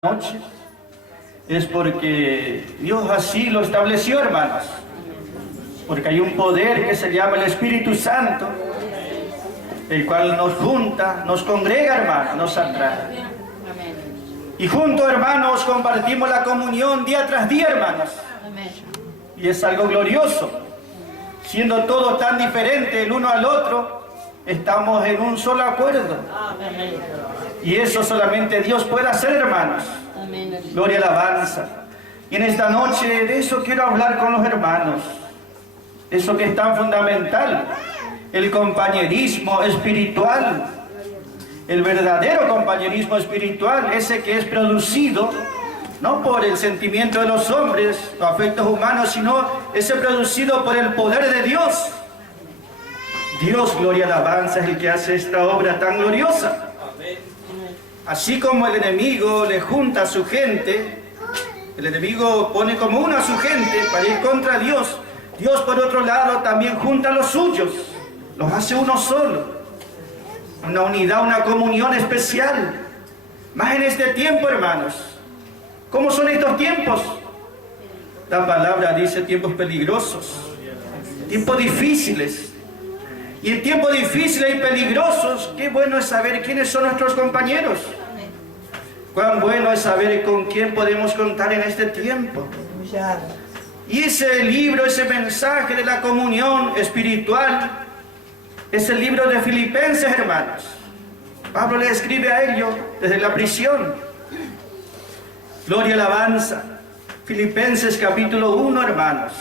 Noche es porque Dios así lo estableció, hermanos, porque hay un poder que se llama el Espíritu Santo, el cual nos junta, nos congrega, hermanos, nos atrae. Y juntos, hermanos, compartimos la comunión día tras día, hermanos. Y es algo glorioso. Siendo todos tan diferentes el uno al otro, estamos en un solo acuerdo. Y eso solamente Dios puede hacer, hermanos. Gloria, alabanza. Y en esta noche de eso quiero hablar con los hermanos. Eso que es tan fundamental. El compañerismo espiritual. El verdadero compañerismo espiritual. Ese que es producido no por el sentimiento de los hombres o afectos humanos, sino ese producido por el poder de Dios. Dios, gloria, alabanza, es el que hace esta obra tan gloriosa. Así como el enemigo le junta a su gente, el enemigo pone como uno a su gente para ir contra Dios. Dios, por otro lado, también junta a los suyos, los hace uno solo. Una unidad, una comunión especial. Más en este tiempo, hermanos. ¿Cómo son estos tiempos? La palabra dice tiempos peligrosos, tiempos difíciles. Y en tiempos difíciles y peligrosos, qué bueno es saber quiénes son nuestros compañeros. Cuán bueno es saber con quién podemos contar en este tiempo. Y ese libro, ese mensaje de la comunión espiritual, es el libro de Filipenses, hermanos. Pablo le escribe a ellos desde la prisión. Gloria, alabanza. Filipenses capítulo 1, hermanos.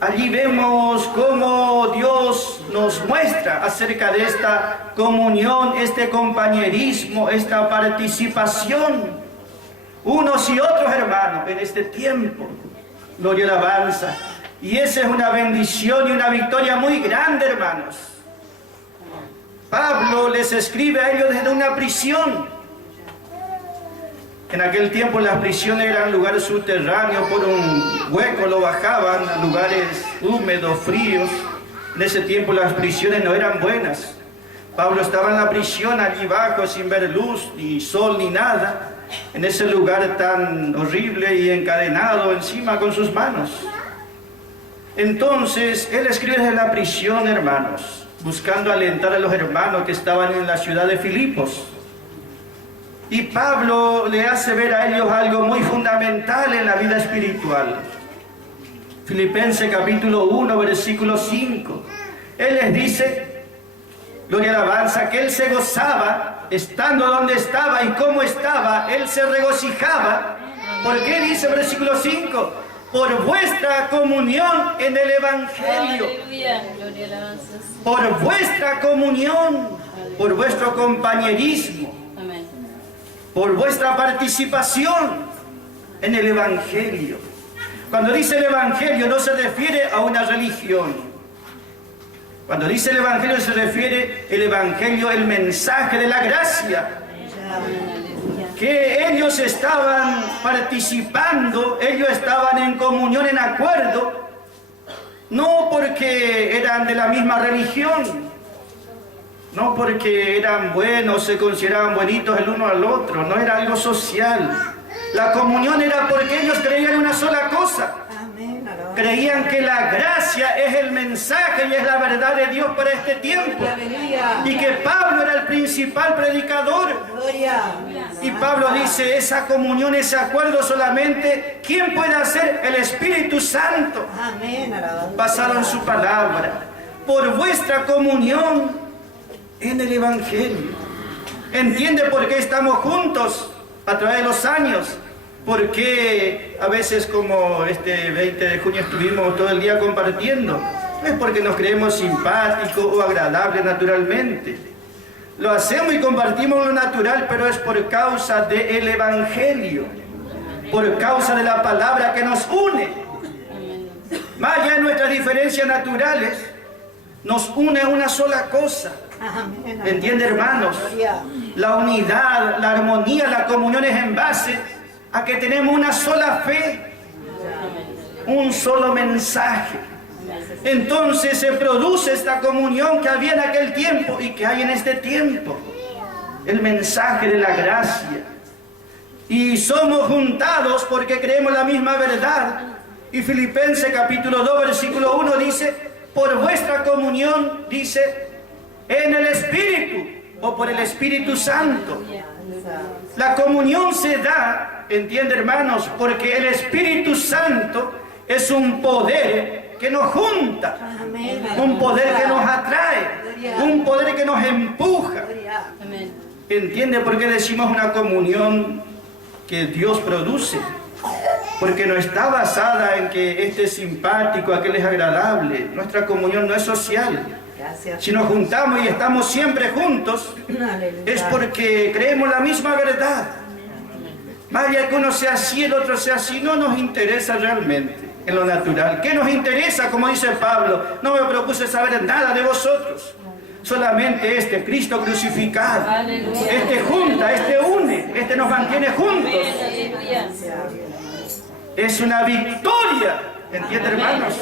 Allí vemos cómo Dios nos muestra acerca de esta comunión, este compañerismo, esta participación, unos y otros, hermanos, en este tiempo. Gloria, alabanza. Y esa es una bendición y una victoria muy grande, hermanos. Pablo les escribe a ellos desde una prisión. En aquel tiempo las prisiones eran lugares subterráneos, por un hueco lo bajaban a lugares húmedos, fríos. En ese tiempo las prisiones no eran buenas. Pablo estaba en la prisión allí abajo sin ver luz, ni sol, ni nada. En ese lugar tan horrible y encadenado encima con sus manos. Entonces él escribe desde la prisión, hermanos, buscando alentar a los hermanos que estaban en la ciudad de Filipos. Y Pablo le hace ver a ellos algo muy fundamental en la vida espiritual. Filipenses capítulo 1, versículo 5. Él les dice, gloria, alabanza, que él se gozaba estando donde estaba y cómo estaba, él se regocijaba. ¿Por qué dice versículo 5? Por vuestra comunión en el Evangelio. Por vuestra comunión, por vuestro compañerismo. Por vuestra participación en el Evangelio. Cuando dice el Evangelio no se refiere a una religión. Cuando dice el Evangelio se refiere el Evangelio, el mensaje de la gracia. Que ellos estaban participando, ellos estaban en comunión, en acuerdo, no porque eran de la misma religión, no porque eran buenos, se consideraban buenitos el uno al otro, no era algo social. La comunión era porque ellos creían en una sola cosa. Creían que la gracia es el mensaje y es la verdad de Dios para este tiempo. Y que Pablo era el principal predicador. Y Pablo dice, esa comunión, ese acuerdo solamente, ¿quién puede hacer? El Espíritu Santo. Basado en su palabra. Por vuestra comunión en el Evangelio. ¿Entiende por qué estamos juntos a través de los años? Porque a veces, como este 20 de junio estuvimos todo el día compartiendo, no es porque nos creemos simpáticos o agradables naturalmente. Lo hacemos y compartimos lo natural, pero es por causa del Evangelio, por causa de la palabra que nos une. Más allá de nuestras diferencias naturales, nos une una sola cosa. ¿Entiende, hermanos? La unidad, la armonía, la comunión es en base a que tenemos una sola fe, un solo mensaje. Entonces se produce esta comunión que había en aquel tiempo y que hay en este tiempo. El mensaje de la gracia. y somos juntados porque creemos la misma verdad. Y Filipenses capítulo 2, versículo 1 dice, por vuestra comunión, dice, en el Espíritu o por el Espíritu Santo. La comunión se da, entiende hermanos, porque el Espíritu Santo es un poder que nos junta, un poder que nos atrae, un poder que nos empuja. ¿Entiende por qué decimos una comunión que Dios produce? Porque no está basada en que este es simpático, aquel es agradable. Nuestra comunión no es social. Si nos juntamos y estamos siempre juntos, es porque creemos la misma verdad. Más allá que uno sea así, el otro sea así, no nos interesa realmente en lo natural. ¿Qué nos interesa? Como dice Pablo, no me propuse saber nada de vosotros. Solamente este Cristo crucificado. Este junta, este une, este nos mantiene juntos. Es una victoria, ¿entiende hermanos?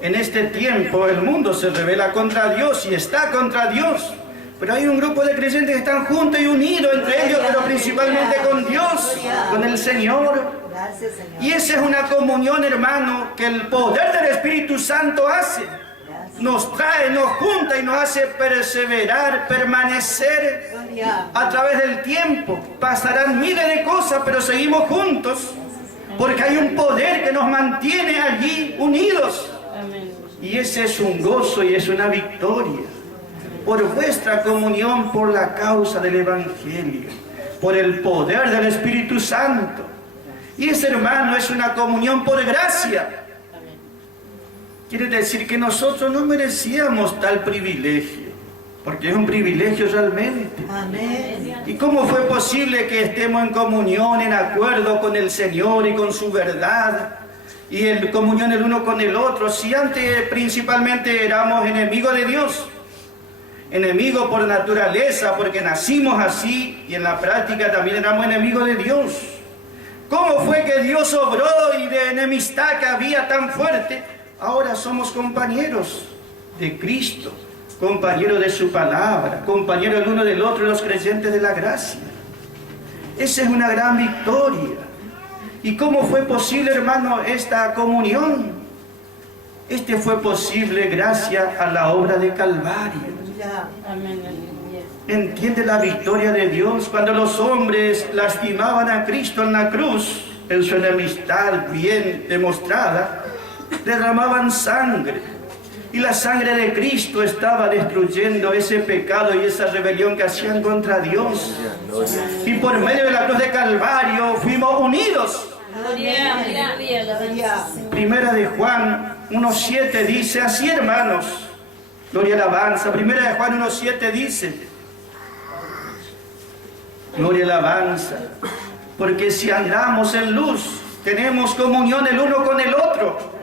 En este tiempo el mundo se revela contra Dios y está contra Dios. Pero hay un grupo de creyentes que están juntos y unidos entre ellos, pero principalmente con Dios, con el Señor. Y esa es una comunión, hermano, que el poder del Espíritu Santo hace. Nos trae, nos junta y nos hace perseverar, permanecer a través del tiempo. Pasarán miles de cosas, pero seguimos juntos, porque hay un poder que nos mantiene allí unidos. Y ese es un gozo y es una victoria. Por vuestra comunión, por la causa del Evangelio, por el poder del Espíritu Santo. Y ese, hermano, es una comunión por gracia. Quiere decir que nosotros no merecíamos tal privilegio, porque es un privilegio realmente. Amén. ¿Y cómo fue posible que estemos en comunión, en acuerdo con el Señor y con su verdad, y en comunión el uno con el otro, si antes principalmente éramos enemigos de Dios? Enemigos por naturaleza, porque nacimos así, y en la práctica también éramos enemigos de Dios. ¿Cómo fue que Dios obró y de enemistad que había tan fuerte? Ahora somos compañeros de Cristo, compañeros de su palabra, compañeros el uno del otro, los creyentes de la gracia. Esa es una gran victoria. ¿Y cómo fue posible, hermano, esta comunión? Este fue posible gracias a la obra de Calvario. ¿Entiende la victoria de Dios? Cuando los hombres lastimaban a Cristo en la cruz, en su enemistad bien demostrada, derramaban sangre, y la sangre de Cristo estaba destruyendo ese pecado y esa rebelión que hacían contra Dios. Y por medio de la cruz de Calvario fuimos unidos. Primera de Juan 1:7 dice así, hermanos, gloria y alabanza. Primera de Juan 1:7 dice, gloria y alabanza, porque si andamos en luz, tenemos comunión el uno con el otro.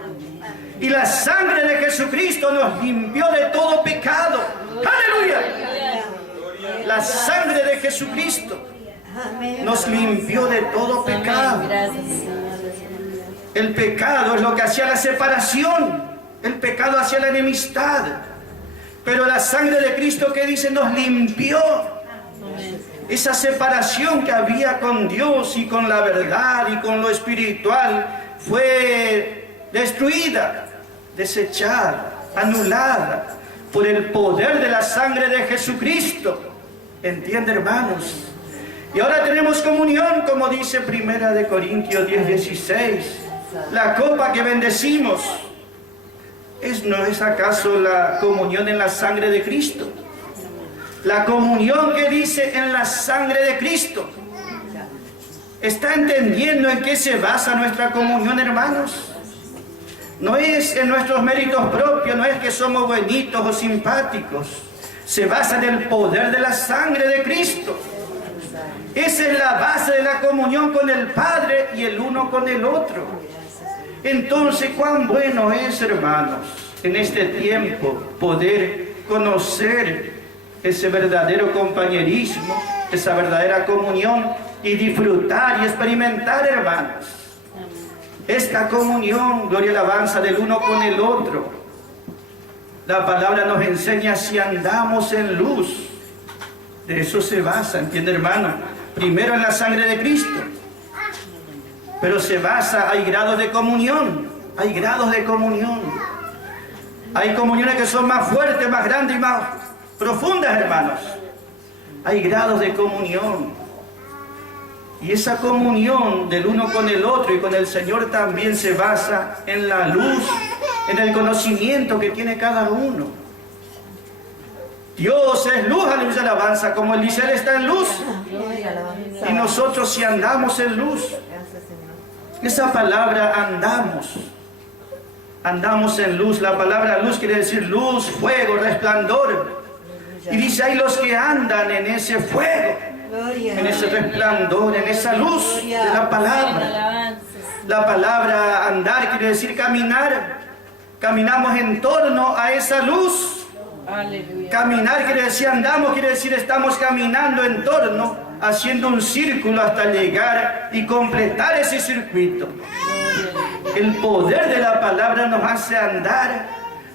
Y la sangre de Jesucristo nos limpió de todo pecado. ¡Aleluya! La sangre de Jesucristo nos limpió de todo pecado. El pecado es lo que hacía la separación. El pecado hacía la enemistad. Pero la sangre de Cristo, ¿qué dice? Nos limpió. Esa separación que había con Dios y con la verdad y con lo espiritual fue destruida, desechada, anulada por el poder de la sangre de Jesucristo. ¿Entiende, hermanos? Y ahora tenemos comunión, como dice Primera de Corintios 10:16. La copa que bendecimos, ¿no es acaso la comunión en la sangre de Cristo? La comunión que dice en la sangre de Cristo. ¿Está entendiendo en qué se basa nuestra comunión, hermanos? No es en nuestros méritos propios, no es que somos buenitos o simpáticos. Se basa en el poder de la sangre de Cristo. Esa es la base de la comunión con el Padre y el uno con el otro. Entonces, cuán bueno es, hermanos, en este tiempo poder conocer ese verdadero compañerismo, esa verdadera comunión y disfrutar y experimentar, hermanos, esta comunión, gloria y alabanza del uno con el otro. La palabra nos enseña si andamos en luz. De eso se basa, ¿entiende, hermano? primero en la sangre de Cristo, pero se basa, hay grados de comunión, hay grados de comunión. Hay comuniones que son más fuertes, más grandes y más profundas, hermanos. Hay grados de comunión. Y esa comunión del uno con el otro y con el Señor también se basa en la luz, en el conocimiento que tiene cada uno. Dios es luz, aleluya, alabanza. Como Él dice, Él está en luz. Y nosotros si andamos en luz, esa palabra andamos. Andamos en luz. La palabra luz quiere decir luz, fuego, resplandor. Y dice, hay los que andan en ese fuego, en ese resplandor, en esa luz de la palabra. La palabra andar quiere decir caminar. Caminamos en torno a esa luz. Caminar quiere decir andamos, quiere decir estamos caminando en torno, haciendo un círculo hasta llegar y completar ese circuito. El poder de la palabra nos hace andar,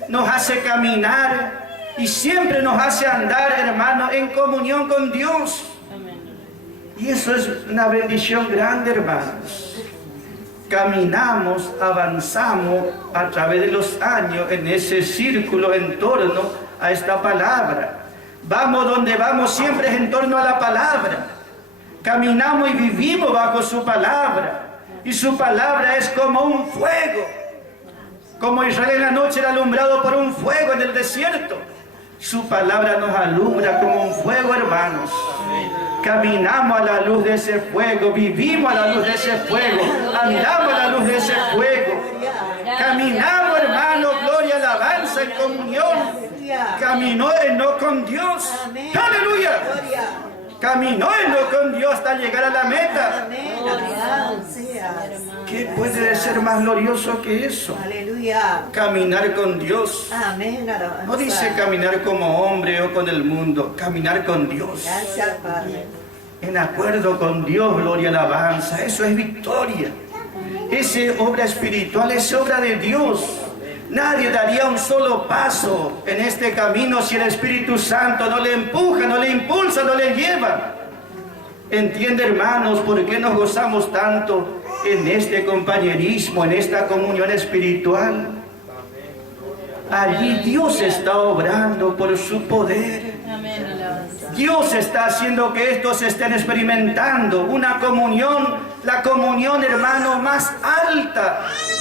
nos hace caminar y siempre nos hace andar, hermano, en comunión con Dios. Y eso es una bendición grande, hermanos. Caminamos, avanzamos a través de los años en ese círculo en torno a esta palabra. Vamos donde vamos siempre es en torno a la palabra. Caminamos y vivimos bajo su palabra. Y su palabra es como un fuego. Como Israel en la noche era alumbrado por un fuego en el desierto. Su palabra nos alumbra como un fuego, hermanos. Caminamos a la luz de ese fuego, vivimos a la luz de ese fuego, andamos a la luz de ese fuego. Caminamos, hermano, gloria, alabanza en comunión. Caminó no con Dios. ¡Aleluya! Caminó no con Dios hasta llegar a la meta. ¿Qué puede ser más glorioso que eso? Caminar con Dios. No dice caminar como hombre o con el mundo, caminar con Dios. En acuerdo con Dios, gloria, alabanza. Eso es victoria. Esa obra espiritual es obra de Dios. Nadie daría un solo paso en este camino si el Espíritu Santo no le empuja, no le impulsa, no le lleva. ¿Entiende, hermanos, por qué nos gozamos tanto en este compañerismo, en esta comunión espiritual? Allí Dios está obrando por su poder. Dios está haciendo que estos estén experimentando una comunión, la comunión, hermano, más alta.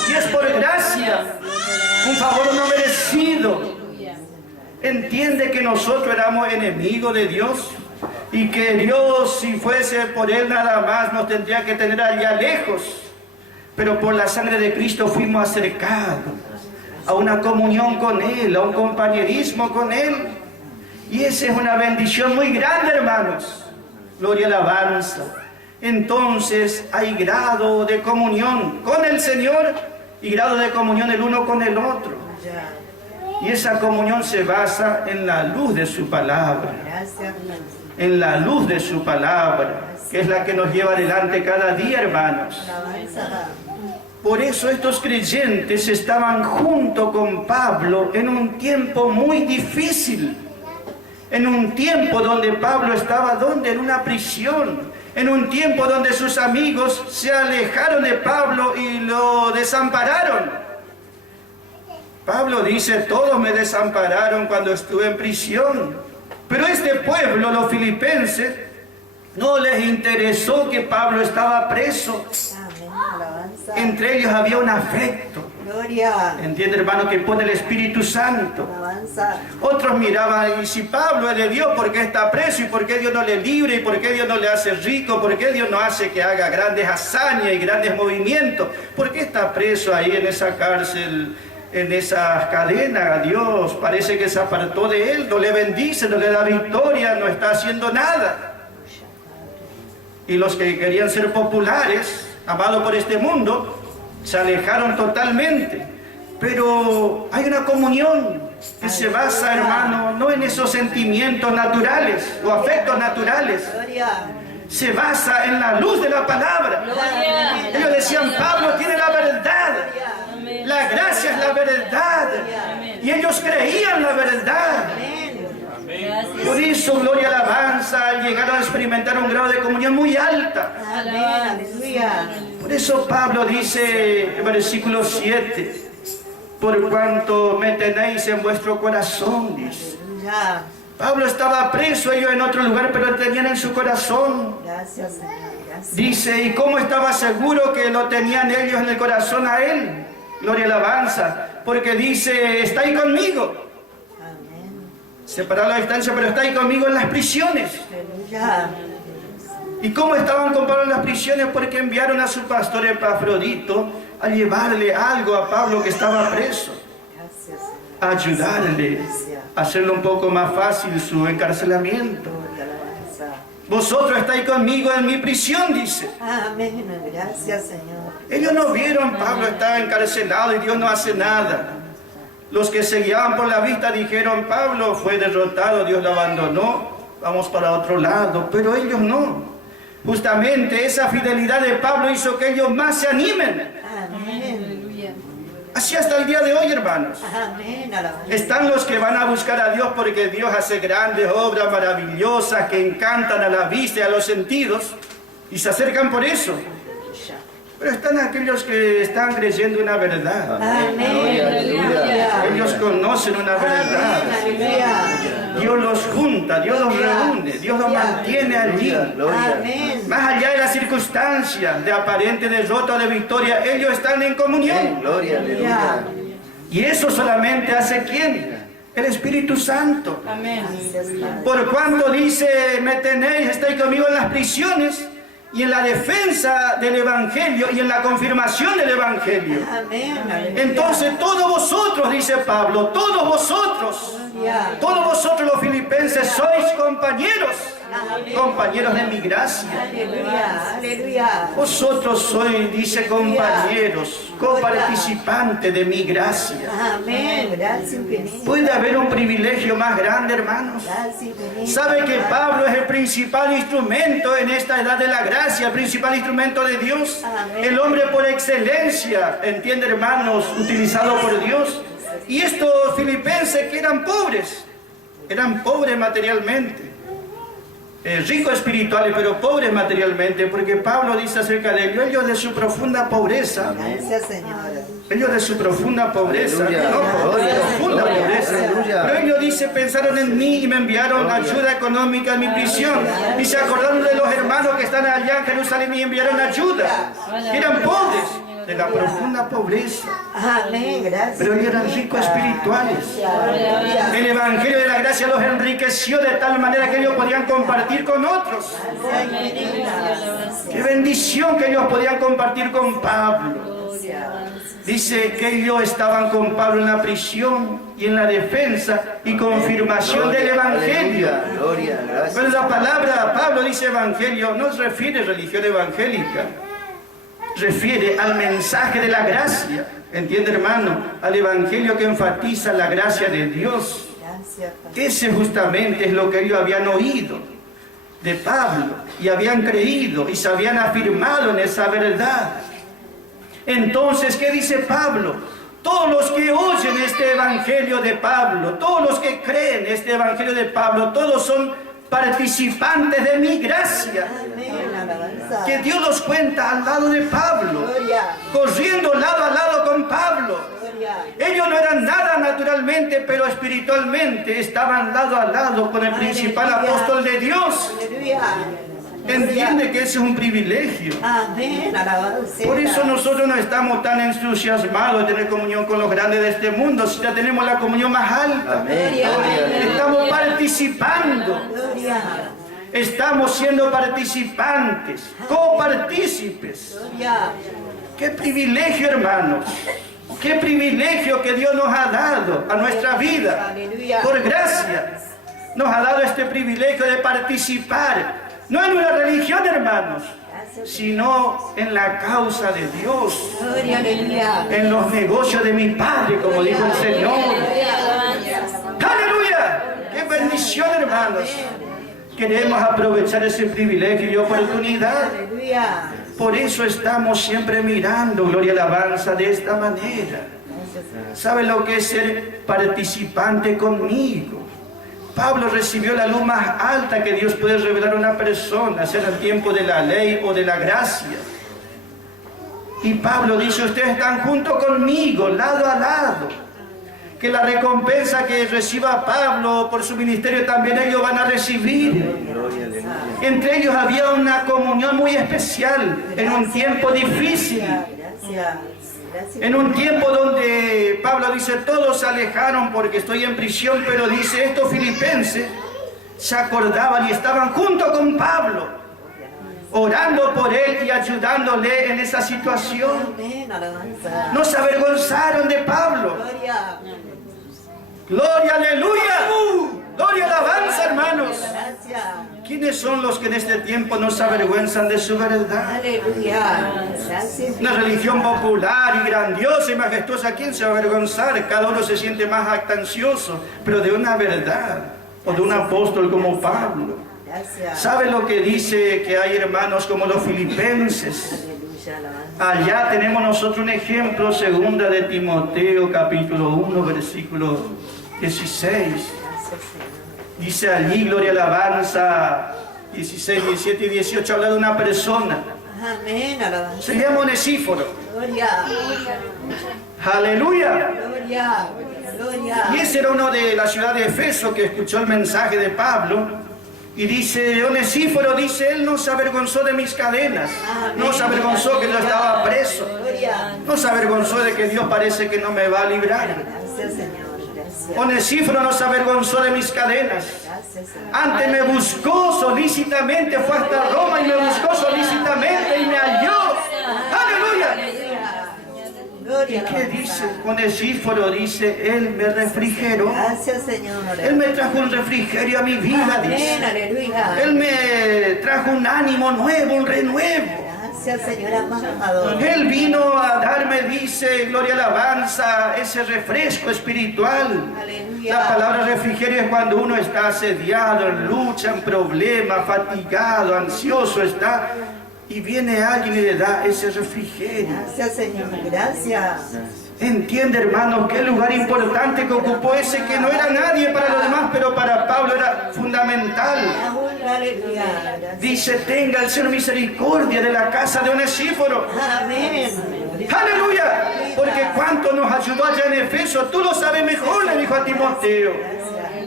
Y es por gracia. Un favor no merecido. Entiende que nosotros éramos enemigos de Dios y que Dios, si fuese por Él nada más, nos tendría que tener allá lejos. Pero por la sangre de Cristo fuimos acercados a una comunión con Él, a un compañerismo con Él. Y esa es una bendición muy grande, hermanos. Gloria, alabanza. Entonces hay grado de comunión con el Señor y grado de comunión el uno con el otro. Y esa comunión se basa en la luz de su palabra. En la luz de su palabra, que es la que nos lleva adelante cada día, hermanos. Por eso estos creyentes estaban junto con Pablo en un tiempo muy difícil. En un tiempo donde Pablo estaba, ¿dónde? En una prisión. En un tiempo donde sus amigos se alejaron de Pablo y lo desampararon. Pablo dice, todos me desampararon cuando estuve en prisión. Pero este pueblo, los filipenses, no les interesó que Pablo estaba preso. Entre ellos había un afecto. Entiende, hermano, que pone el Espíritu Santo. Otros miraban, y si Pablo es de Dios, ¿por qué está preso? ¿Y por qué Dios no le libre? ¿Y por qué Dios no le hace rico? ¿Por qué Dios no hace que haga grandes hazañas y grandes movimientos? ¿Por qué está preso ahí en esa cárcel, en esas cadenas? Dios parece que se apartó de él, no le bendice, no le da victoria, no está haciendo nada. Y los que querían ser populares, amados por este mundo, se alejaron totalmente. Pero hay una comunión que se basa, hermano, no en esos sentimientos naturales o afectos naturales. Se basa en la luz de la palabra. Ellos decían, Pablo tiene la verdad. La gracia es la verdad. Y ellos creían la verdad. Por eso, gloria a la alabanza, llegaron a experimentar un grado de comunión muy alta. Amén, aleluya. Por eso Pablo dice en versículo 7, por cuanto me tenéis en vuestro corazón, dice. Aleluya. Pablo estaba preso, ellos en otro lugar, pero tenían en su corazón. Gracias, Señor. Gracias. Dice, ¿y cómo estaba seguro que lo tenían ellos en el corazón a él? Gloria a la alabanza, porque dice, está ahí conmigo. Amén. Separado a la distancia, pero está ahí conmigo en las prisiones. Aleluya. ¿Y cómo estaban con Pablo en las prisiones? Porque enviaron a su pastor Epafrodito a llevarle algo a Pablo que estaba preso, Gracias, Señor. a ayudarle, a hacerle un poco más fácil su encarcelamiento. Gloria, alabanza. Vosotros estáis conmigo en mi prisión, dice. Amén. Gracias, Señor. Ellos no vieron, Pablo estaba encarcelado y Dios no hace nada. Los que se guiaban por la vista dijeron, Pablo fue derrotado, Dios lo abandonó, vamos para otro lado, pero ellos no. Justamente esa fidelidad de Pablo hizo que ellos más se animen. Amén. Así hasta el día de hoy, hermanos. Amén. Alabanza. Están los que van a buscar a Dios porque Dios hace grandes obras maravillosas que encantan a la vista y a los sentidos y se acercan por eso. Pero están aquellos que están creyendo una verdad. Amén. Aleluya. Ellos conocen una verdad. Aleluya. Dios los junta, Dios los reúne, Dios los mantiene allí. Amén. Más allá de las circunstancias de aparente derrota o de victoria, ellos están en comunión. Aleluya. Y eso solamente hace ¿quién? El Espíritu Santo. Gracias, Padre. Por cuanto dice, me tenéis, estáis conmigo en las prisiones y en la defensa del Evangelio y en la confirmación del Evangelio. Amén. Aleluya. Entonces todos vosotros, dice Pablo, todos vosotros los filipenses sois compañeros, compañeros de mi gracia. Aleluya. Aleluya. Vosotros sois, dice, compañeros, coparticipantes de mi gracia. Amén. Gracias infinita. ¿Puede haber un privilegio más grande, hermanos? Gracias infinita. ¿Sabe que Pablo es el principal instrumento en esta edad de la gracia, el principal instrumento de Dios? Amén. El hombre por excelencia, entiende, hermanos, utilizado por Dios. Y estos filipenses que eran pobres materialmente, ricos espirituales, pero pobres materialmente, porque Pablo dice acerca de ellos de su profunda pobreza, Gracias, Señora. ellos de su profunda pobreza, profunda pobreza. Pero ellos dice, pensaron en mí y me enviaron ayuda económica en mi prisión. Y se acordaron de los hermanos que están allá en Jerusalén y enviaron ayuda. Eran pobres, de la profunda pobreza, Amén. Gracias. pero ellos eran ricos espirituales. Aleluya. El Evangelio de la Gracia los enriqueció de tal manera que ellos podían compartir con otros. Qué bendición que ellos podían compartir con Pablo. Dice que ellos estaban con Pablo en la prisión y en la defensa y confirmación del Evangelio. Pero la palabra, Pablo dice Evangelio, no se refiere a religión evangélica, refiere al mensaje de la gracia. ¿Entiende, hermano? Al Evangelio que enfatiza la gracia de Dios. Gracias, Padre. Ese justamente es lo que ellos habían oído de Pablo y habían creído y se habían afirmado en esa verdad. Entonces, ¿qué dice Pablo? Todos los que oyen este Evangelio de Pablo, todos los que creen este Evangelio de Pablo, todos son participantes de mi gracia. Amén. Alabanza. Que Dios los cuenta al lado de Pablo, Gloria. corriendo lado a lado con Pablo. Gloria. Ellos no eran nada naturalmente, pero espiritualmente estaban lado a lado con el principal apóstol de Dios. Aleluya. Entiende que ese es un privilegio. Amén. Alabanza. Por eso nosotros no estamos tan entusiasmados de tener comunión con los grandes de este mundo, si ya tenemos la comunión más alta. Estamos participando, Gloria. estamos siendo participantes, copartícipes. Gloria. Qué privilegio, hermanos. Qué privilegio que Dios nos ha dado a nuestra vida. Aleluya. Por gracia, nos ha dado este privilegio de participar, no en una religión, hermanos, sino en la causa de Dios, Gloria. Aleluya. en los negocios de mi Padre, como dijo el Señor. ¡Aleluya! ¡Qué bendición, hermanos! Queremos aprovechar ese privilegio y oportunidad. Aleluya. Por eso estamos siempre mirando, gloria y alabanza, de esta manera. ¿Sabe lo que es ser participante conmigo? Pablo recibió la luz más alta que Dios puede revelar a una persona, sea el tiempo de la ley o de la gracia. Y Pablo dice, ustedes están junto conmigo, lado a lado. Que la recompensa que reciba Pablo por su ministerio también ellos van a recibir. Entre ellos había una comunión muy especial en un tiempo difícil. En un tiempo donde Pablo dice, todos se alejaron porque estoy en prisión, pero dice, estos filipenses se acordaban y estaban junto con Pablo, orando por él y ayudándole en esa situación. No se avergonzaron de Pablo. Gloria, aleluya. Gloria, alabanza, hermanos. ¿Quiénes son los que en este tiempo no se avergüenzan de su verdad? Aleluya. Una religión popular y grandiosa y majestuosa, ¿quién se va a avergonzar? Cada uno se siente más jactancioso, pero de una verdad, o de un apóstol como Pablo. ¿Sabe lo que dice que hay hermanos como los filipenses? Allá tenemos nosotros un ejemplo, segunda de Timoteo, capítulo 1, versículo 16. Dice allí, gloria, alabanza, 16, 17 y 18, habla de una persona. Amén, alabanza. Se llama Onesíforo. Gloria. Aleluya. Gloria. Gloria. Y ese era uno de la ciudad de Efeso que escuchó el mensaje de Pablo. Y dice, Onesíforo, dice, él no se avergonzó de mis cadenas. No se avergonzó que yo estaba preso. No se avergonzó de que Dios parece que no me va a librar. Gracias, Señor. Onesíforo no se avergonzó de mis cadenas. Antes me buscó solícitamente, fue hasta Roma y me buscó solícitamente y me halló. ¡Aleluya! ¿Y qué dice? Onesíforo dice, él me refrigeró. Gracias, Señor. Él me trajo un refrigerio a mi vida, dice. Aleluya. Él me trajo un ánimo nuevo, un renuevo. Gracias, Señor amado. Él vino a darme, dice, gloria, alabanza, ese refresco espiritual. Aleluya. La palabra refrigerio es cuando uno está asediado, en lucha, en problema, fatigado, ansioso está, y viene alguien y le da ese refrigerio. Gracias, Señor. Gracias. Entiende, hermano, qué lugar importante que ocupó ese que no era nadie para los demás, pero para Pablo era fundamental. Aleluya. Dice, tenga el Señor misericordia de la casa de Onesíforo. Amén. Aleluya. Porque cuánto nos ayudó allá en Efeso, tú lo sabes mejor, le dijo a Timoteo.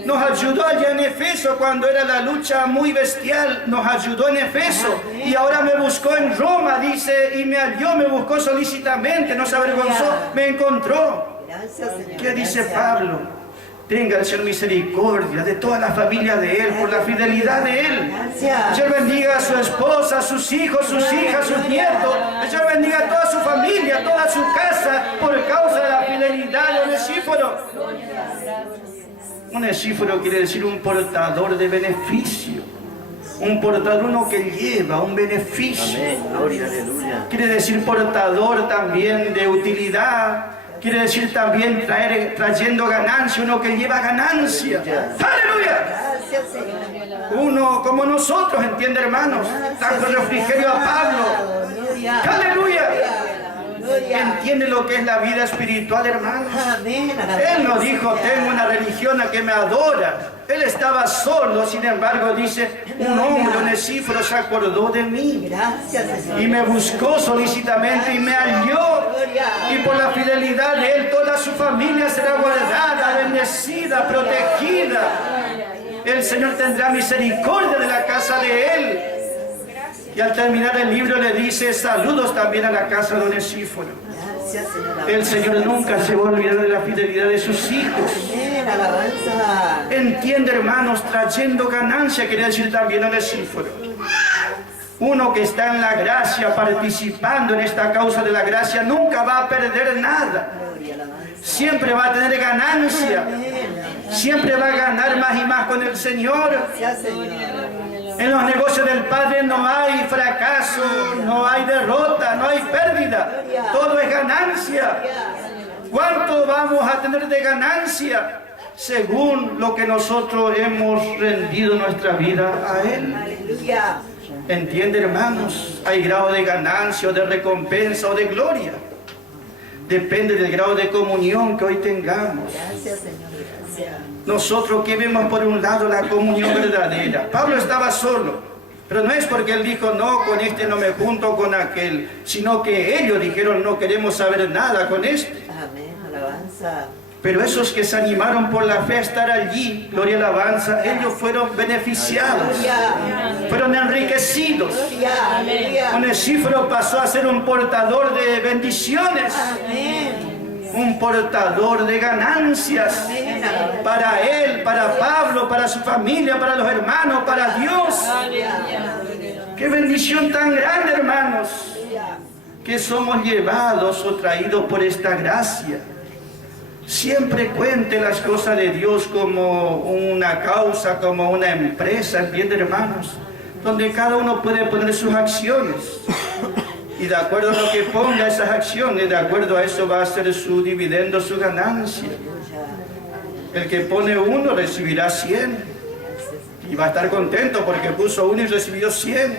Nos ayudó allá en Efeso cuando era la lucha muy bestial, nos ayudó en Efeso. Y ahora me buscó en Roma, dice, y me halló, me buscó solícitamente, no se avergonzó, me encontró. Gracias, Señor. ¿Qué dice Pablo? Tenga el Señor misericordia de toda la familia de él, por la fidelidad de él. Gracias. Dios bendiga a su esposa, a sus hijos, sus hijas, sus nietos. Dios bendiga a toda su familia, toda su casa, por causa de la fidelidad de Onesíforo. Onesíforo quiere decir un portador de beneficio. Un portador, uno que lleva un beneficio. Amén, gloria, aleluya. Quiere decir portador también de utilidad. Quiere decir también trayendo ganancia, uno que lleva ganancia. ¡Aleluya! Gracias, Señor. Uno como nosotros, ¿entiende, hermanos? Trajo refrigerio a Pablo. Gloria. ¡Aleluya! Gloria. ¿Entiende lo que es la vida espiritual, hermanos? Amén. Él no dijo, tengo una religión a que me adora. Él estaba solo, sin embargo, dice, un hombre, Onesíforo, se acordó de mí. Gracias, Señor. Y me buscó solícitamente y me halló. Y por la fidelidad de él, toda su familia será guardada, bendecida, protegida. El Señor tendrá misericordia de la casa de él. Y al terminar el libro le dice, saludos también a la casa de Onesíforo. Gracias, Señor. El Señor nunca se va a olvidar de la fidelidad de sus hijos. Amén. Alabanza. Entiende, hermanos, trayendo ganancia, quiere decir también Onesíforo. Uno que está en la gracia, participando en esta causa de la gracia, nunca va a perder nada. Siempre va a tener ganancia. Siempre va a ganar más y más con el Señor. Gracias, Señor. En los negocios del Padre no hay fracaso, no hay derrota, no hay pérdida. Todo es ganancia. ¿Cuánto vamos a tener de ganancia? Según lo que nosotros hemos rendido nuestra vida a Él. Aleluya. ¿Entiende, hermanos? Hay grado de ganancia, o de recompensa, o de gloria. Depende del grado de comunión que hoy tengamos. Gracias, Señor. Nosotros que vemos por un lado la comunión verdadera. Pablo estaba solo, pero no es porque él dijo, no, con este no me junto con aquel, sino que ellos dijeron, no queremos saber nada con este. Amén, alabanza. Pero esos que se animaron por la fe a estar allí, gloria y alabanza, ellos fueron beneficiados, fueron enriquecidos. Onesíforo pasó a ser un portador de bendiciones, un portador de ganancias para él, para Pablo, para su familia, para los hermanos, para Dios. ¡Qué bendición tan grande, hermanos! Que somos llevados o traídos por esta gracia. Siempre cuente las cosas de Dios como una causa, como una empresa, ¿entienden, hermanos? Donde cada uno puede poner sus acciones. Y de acuerdo a lo que ponga esas acciones, de acuerdo a eso va a ser su dividendo, su ganancia. El que pone 1 recibirá 100. Y va a estar contento porque puso 1 y recibió 100.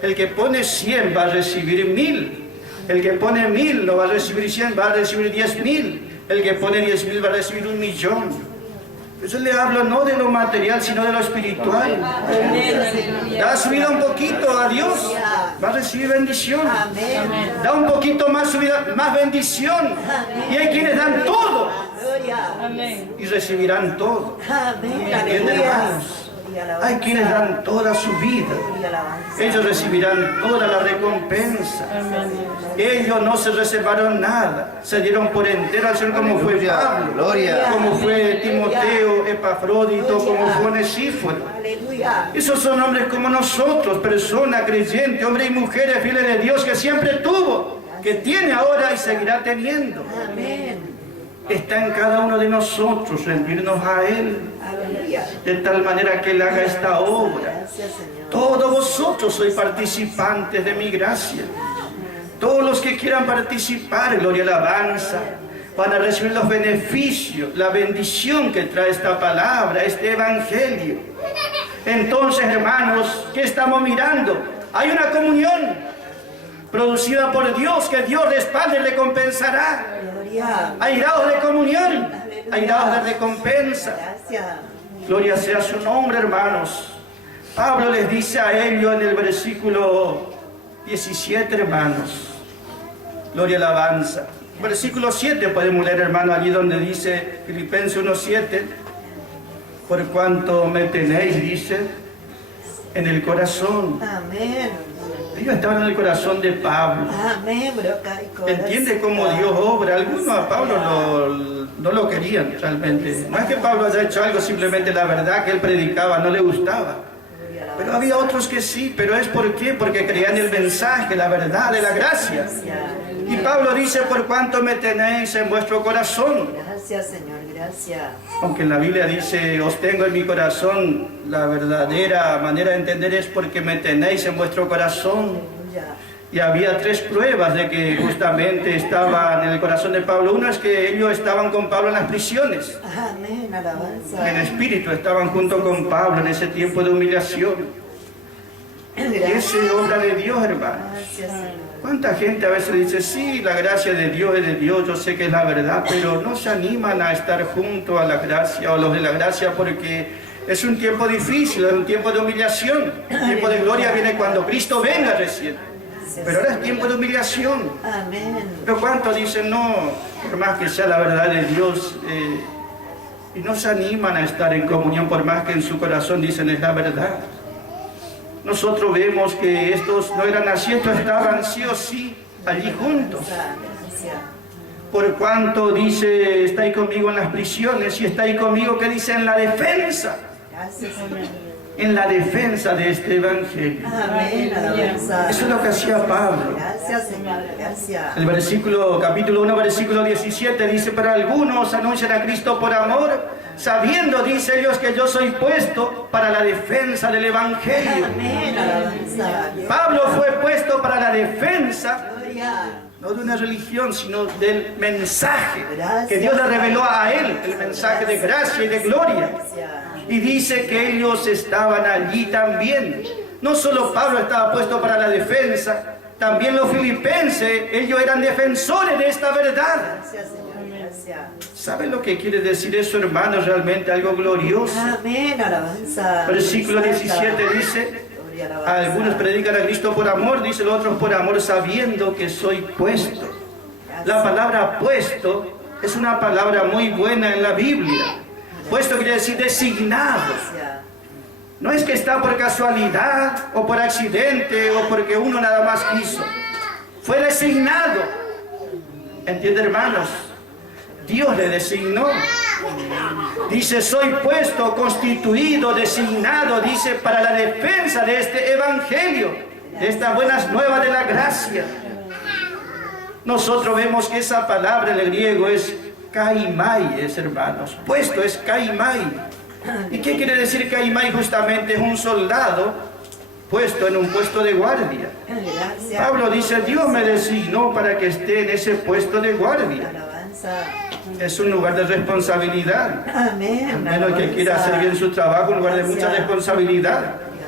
El que pone 100 va a recibir 1000. El que pone 1000 no va a recibir 100, va a recibir 10.000. El que pone 10.000 va a recibir 1.000.000. Eso le hablo no de lo material, sino de lo espiritual. Da su vida un poquito a Dios, va a recibir bendición. Da un poquito más su vida, más bendición. Y hay quienes dan todo y recibirán todo. ¿Entienden, hermanos? Hay quienes dan toda su vida. Ellos recibirán toda la recompensa. Ellos no se reservaron nada. Se dieron por entero al Señor, como fue Pablo, como fue Timoteo, Epafrodito, como fue Onesíforo. Esos son hombres como nosotros, personas creyentes, hombres y mujeres fieles de Dios, que siempre tuvo, que tiene ahora y seguirá teniendo. Está en cada uno de nosotros rendirnos a Él, de tal manera que Él haga esta obra. Todos vosotros sois participantes de mi gracia. Todos los que quieran participar, gloria y alabanza, van a recibir los beneficios, la bendición que trae esta palabra, este evangelio. Entonces, hermanos, ¿qué estamos mirando? Hay una comunión producida por Dios, que Dios respalde y recompensará. Hay grados de comunión, hay grados de recompensa. Gloria sea su nombre, hermanos. Pablo les dice a ellos en el versículo 17, hermanos. Gloria y alabanza. Versículo 7 podemos leer, hermano, allí donde dice Filipenses 1:7. Por cuanto me tenéis, dice, en el corazón. Amén. Ellos estaban en el corazón de Pablo. Amén. Entiende cómo Dios obra. Algunos a Pablo no lo querían realmente. No es que Pablo haya hecho algo, simplemente la verdad que él predicaba no le gustaba. Pero había otros que sí. ¿Pero es por qué? Porque creían el mensaje, la verdad de la gracia. Y Pablo dice, por cuanto me tenéis en vuestro corazón. Gracias, Señor, gracias. Aunque en la Biblia dice, os tengo en mi corazón, la verdadera manera de entender es porque me tenéis en vuestro corazón. Y había 3 pruebas de que justamente estaban en el corazón de Pablo. Una es que ellos estaban con Pablo en las prisiones. Amén, alabanza. En espíritu estaban junto con Pablo en ese tiempo de humillación. Y esa es obra de Dios, hermanos. ¿Cuánta gente a veces dice, sí, la gracia de Dios es de Dios, yo sé que es la verdad, pero no se animan a estar junto a la gracia o los de la gracia porque es un tiempo difícil, es un tiempo de humillación. El tiempo de gloria viene cuando Cristo venga recién. Pero ahora es tiempo de humillación. Pero ¿cuántos dicen, no, por más que sea la verdad de Dios, y no se animan a estar en comunión por más que en su corazón dicen es la verdad? Nosotros vemos que estos no eran así, estos estaban sí o sí allí juntos. Por cuanto dice, estáis conmigo en las prisiones y estáis conmigo, ¿qué dice? En la defensa. En la defensa de este evangelio. Eso es lo que hacía Pablo. El capítulo 1, versículo 17 dice, pero algunos anuncian a Cristo por amor, sabiendo, dice ellos, que yo soy puesto para la defensa del evangelio. Pablo fue puesto para la defensa, no de una religión, sino del mensaje que Dios le reveló a él, el mensaje de gracia y de gloria. Y dice que ellos estaban allí también. No solo Pablo estaba puesto para la defensa, también los filipenses, ellos eran defensores de esta verdad. Gracias. ¿Saben lo que quiere decir eso, hermanos? Realmente algo glorioso. Amén, alabanza. Versículo 17 dice, Gloria, alabanza. algunos predican a Cristo por amor, dice los otros por amor, sabiendo que soy puesto. La palabra puesto es una palabra muy buena en la Biblia. Puesto quiere decir designado. Gracias. No es que está por casualidad o por accidente o porque uno nada más quiso. Fue designado. ¿Entiende, hermanos? Dios le designó. Dice, soy puesto, constituido, designado, dice, para la defensa de este evangelio, de estas buenas nuevas de la gracia. Nosotros vemos que esa palabra en el griego es kaimai, hermanos. Puesto es kaimai. ¿Y qué quiere decir kaimai? Justamente es un soldado puesto en un puesto de guardia. Gracias. Pablo dice, Dios me designó para que esté en ese puesto de guardia. Alabanza. Es un lugar de responsabilidad. Amén. A menos que quiera hacer bien su trabajo, un lugar de mucha Gracias. responsabilidad.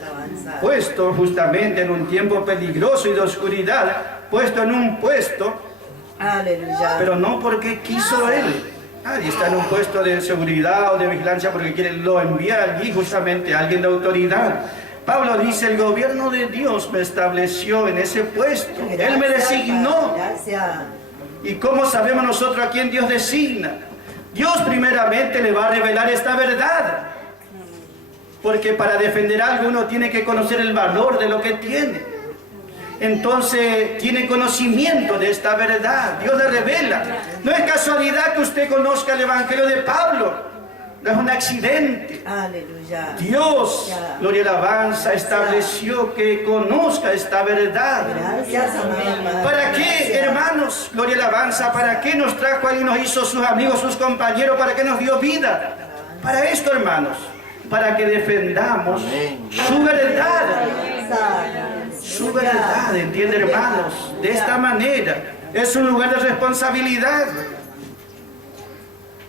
Alabanza. Puesto justamente en un tiempo peligroso y de oscuridad, puesto en un puesto, Aleluya. pero no porque quiso él. Nadie está en un puesto de seguridad o de vigilancia porque quiere lo enviar allí justamente a alguien de autoridad. Pablo dice, el gobierno de Dios me estableció en ese puesto. Él me designó. Gracias. ¿Y cómo sabemos nosotros a quién Dios designa? Dios primeramente le va a revelar esta verdad. Porque para defender algo uno tiene que conocer el valor de lo que tiene. Entonces tiene conocimiento de esta verdad. Dios le revela. No es casualidad que usted conozca el Evangelio de Pablo. No es un accidente. Aleluya. Dios, gloria y alabanza, estableció que conozca esta verdad. Gracias, amén. ¿Para qué, hermanos? Gloria y alabanza. ¿Para qué nos trajo ahí, nos hizo sus amigos, sus compañeros? ¿Para qué nos dio vida? Para esto, hermanos. Para que defendamos su verdad. Su verdad, ¿entiende, hermanos? De esta manera. Es un lugar de responsabilidad.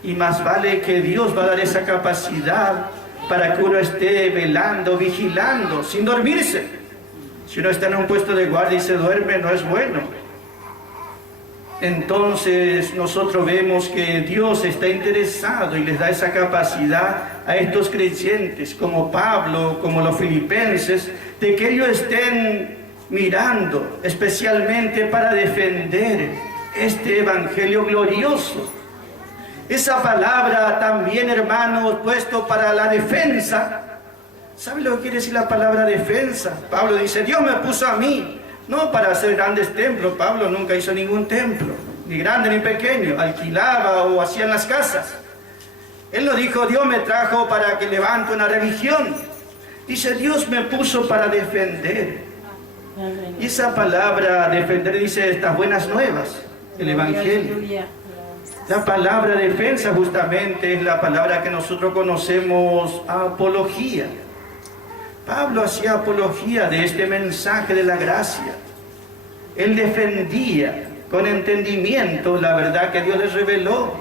Y más vale que Dios va a dar esa capacidad para que uno esté velando, vigilando, sin dormirse. Si uno está en un puesto de guardia y se duerme, no es bueno. Entonces nosotros vemos que Dios está interesado y les da esa capacidad a estos creyentes, como Pablo, como los filipenses, de que ellos estén mirando especialmente para defender este evangelio glorioso. Esa palabra también, hermanos, puesto para la defensa. ¿Sabe lo que quiere decir la palabra defensa? Pablo dice, Dios me puso a mí, no para hacer grandes templos. Pablo nunca hizo ningún templo, ni grande ni pequeño, alquilaba o hacía en las casas. Él no dijo, Dios me trajo para que levante una religión. Dice, Dios me puso para defender. Y esa palabra defender dice estas buenas nuevas, el evangelio. La palabra defensa justamente es la palabra que nosotros conocemos, apología. Pablo hacía apología de este mensaje de la gracia. Él defendía con entendimiento la verdad que Dios les reveló.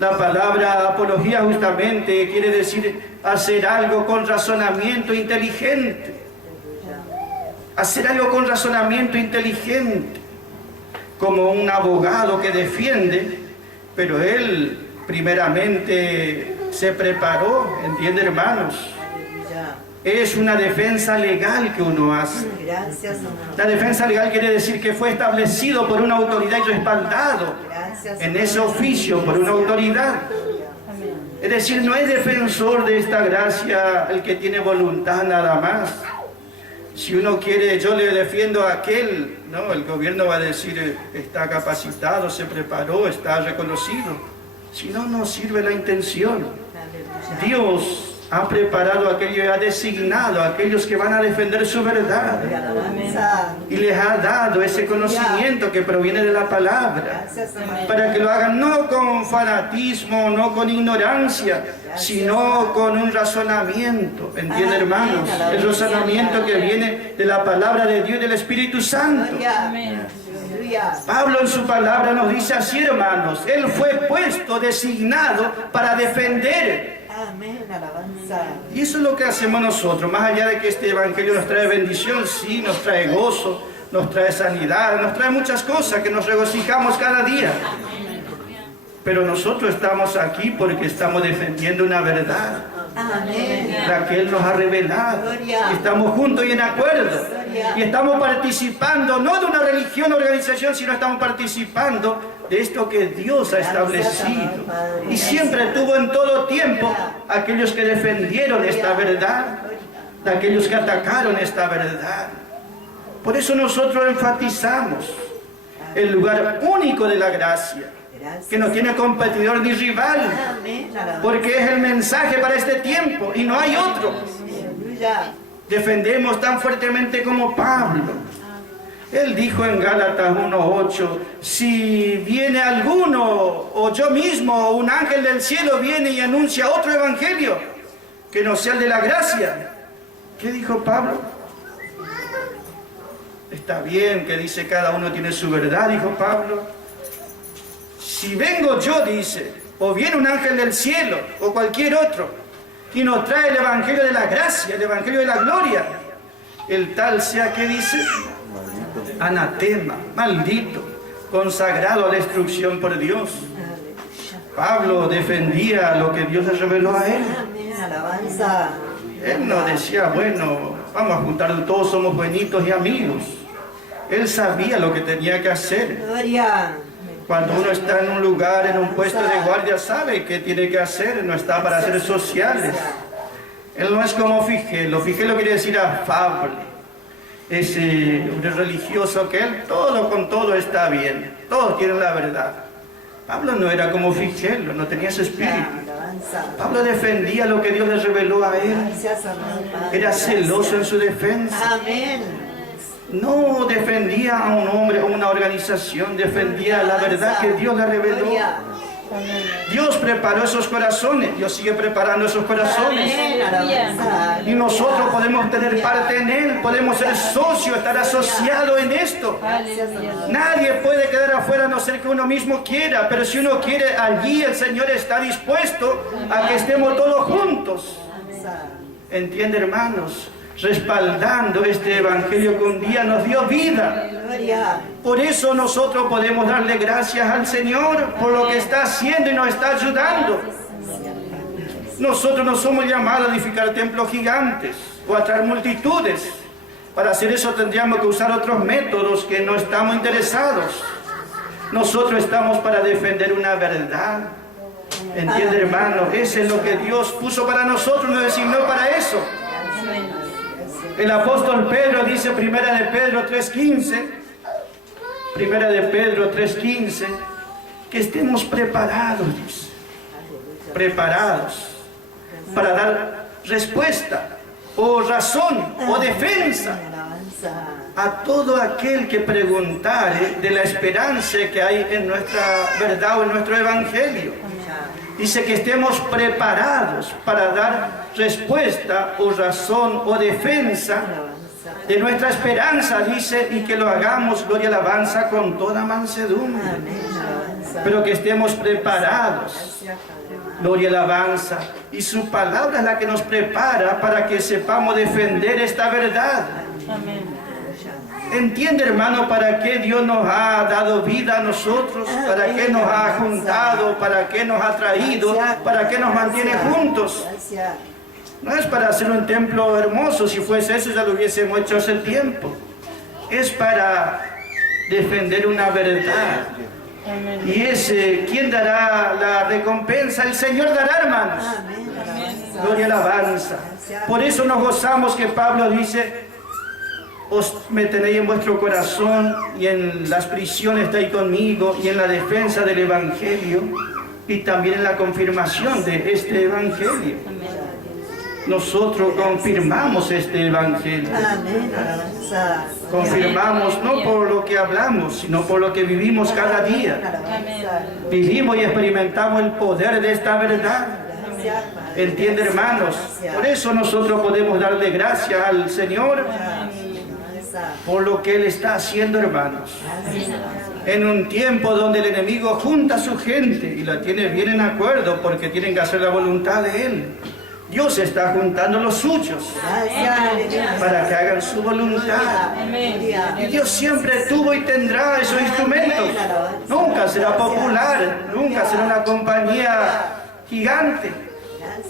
La palabra apología justamente quiere decir hacer algo con razonamiento inteligente. Hacer algo con razonamiento inteligente. Como un abogado que defiende, pero él primeramente se preparó, ¿entiende, hermanos? Es una defensa legal que uno hace. Gracias, La defensa legal quiere decir que fue establecido por una autoridad y respaldado en ese oficio por una autoridad. Es decir, no es defensor de esta gracia el que tiene voluntad nada más. Si uno quiere, yo le defiendo a aquel, no, el gobierno va a decir, está capacitado, se preparó, está reconocido. Si no, no sirve la intención. Dios ha preparado a aquellos y ha designado a aquellos que van a defender su verdad. Y les ha dado ese conocimiento que proviene de la palabra. Para que lo hagan no con fanatismo, no con ignorancia, sino con un razonamiento. ¿Entiende, hermanos? El razonamiento que viene de la palabra de Dios y del Espíritu Santo. Pablo en su palabra nos dice así, hermanos. Él fue puesto, designado para defender. Amén, alabanza. Y eso es lo que hacemos nosotros, más allá de que este evangelio nos trae bendición, sí, nos trae gozo, nos trae sanidad, nos trae muchas cosas que nos regocijamos cada día. Pero nosotros estamos aquí porque estamos defendiendo una verdad, Amén. la que Él nos ha revelado. Estamos juntos y en acuerdo. Y estamos participando, no de una religión o organización, sino estamos participando de esto que Dios ha establecido. Y siempre tuvo en todo tiempo aquellos que defendieron esta verdad, de aquellos que atacaron esta verdad. Por eso nosotros enfatizamos el lugar único de la gracia, que no tiene competidor ni rival, Amén. Alabanza. porque es el mensaje para este tiempo y no hay otro. Aleluya. Defendemos tan fuertemente como Pablo. Él dijo en Gálatas 1:8, si viene alguno, o yo mismo, o un ángel del cielo viene y anuncia otro evangelio, que no sea el de la gracia. ¿Qué dijo Pablo? Está bien que dice cada uno tiene su verdad, dijo Pablo. Si vengo yo, dice, o viene un ángel del cielo, o cualquier otro, y nos trae el evangelio de la gracia, el evangelio de la gloria, el tal sea que dice, anatema, maldito, consagrado a destrucción por Dios. Pablo defendía lo que Dios le reveló a él. Amén. Alabanza. Él no decía, bueno, vamos a juntarnos todos, somos buenitos y amigos. Él sabía lo que tenía que hacer. Gloria. Cuando uno está en un lugar, en un puesto de guardia, sabe qué tiene que hacer, no está para hacer sociales. Él no es como Figelo. Figelo quiere decir afable. Es un religioso que él todo con todo está bien. Todos tienen la verdad. Pablo no era como Figelo, no tenía ese espíritu. Alabanza. Pablo defendía lo que Dios le reveló a él. Gracias, amado Padre. Era celoso en su defensa. Amén. No defendía a un hombre o una organización, defendía la verdad que Dios le reveló. Gloria. Dios preparó esos corazones, Dios sigue preparando esos corazones. Amén. Alabanza. Y nosotros podemos tener parte en Él, podemos ser socios, estar asociados en esto. Nadie puede quedar afuera a no ser que uno mismo quiera, pero si uno quiere, allí el Señor está dispuesto a que estemos todos juntos. ¿Entiende, hermanos? Respaldando este evangelio que un día nos dio vida. Gloria. Por eso nosotros podemos darle gracias al Señor por lo que está haciendo y nos está ayudando. Nosotros no somos llamados a edificar templos gigantes o a traer multitudes. Para hacer eso tendríamos que usar otros métodos que no estamos interesados. Nosotros estamos para defender una verdad. ¿Entiende, hermano? Eso es lo que Dios puso para nosotros, nos designó para eso. El apóstol Pedro dice, Primera de Pedro 3:15, que estemos preparados, dice, preparados para dar respuesta o razón o defensa Alabanza. a todo aquel que preguntare de la esperanza que hay en nuestra verdad o en nuestro evangelio. Dice que estemos preparados para dar respuesta o razón o defensa de nuestra esperanza, dice, y que lo hagamos, gloria y alabanza, con toda mansedumbre. Amén. Alabanza. Pero que estemos preparados, gloria y alabanza, y su palabra es la que nos prepara para que sepamos defender esta verdad. ¿Entiende, hermano, para qué Dios nos ha dado vida a nosotros? ¿Para qué nos ha juntado? ¿Para qué nos ha traído? ¿Para qué nos mantiene juntos? Gracias. No es para hacer un templo hermoso, si fuese eso ya lo hubiésemos hecho hace tiempo. Es para defender una verdad. Y ese, ¿quién dará la recompensa? El Señor dará, hermanos. Amén. Alabanza. Gloria y alabanza. Por eso nos gozamos que Pablo dice, os me tenéis en vuestro corazón y en las prisiones estáis conmigo y en la defensa del Evangelio y también en la confirmación de este Evangelio. Nosotros confirmamos este Evangelio. Amén. Alabanza. Confirmamos no por lo que hablamos, sino por lo que vivimos cada día. Alabanza. Vivimos y experimentamos el poder de esta verdad. Gracias, Padre. ¿Entiende, hermanos? Por eso nosotros podemos darle gracias al Señor por lo que Él está haciendo, hermanos. En un tiempo donde el enemigo junta a su gente y la tiene bien en acuerdo porque tienen que hacer la voluntad de Él. Dios está juntando los suyos Gracias, aleluya. para que hagan su voluntad. Aleluya. Y Dios siempre tuvo y tendrá esos instrumentos. Nunca será popular, nunca será una compañía gigante.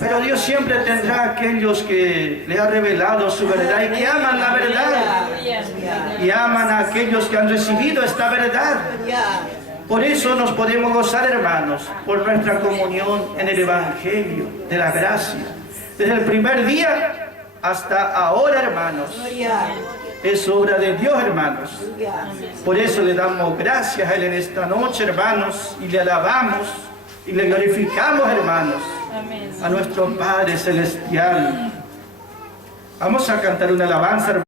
Pero Dios siempre tendrá aquellos que le ha revelado su verdad y que aman la verdad. Y aman a aquellos que han recibido esta verdad. Por eso nos podemos gozar, hermanos, por nuestra comunión en el Evangelio de la gracia. Desde el primer día hasta ahora, hermanos. Es obra de Dios, hermanos. Por eso le damos gracias a Él en esta noche, hermanos, y le alabamos y le glorificamos, hermanos, a nuestro Padre Celestial. Vamos a cantar una alabanza, hermanos.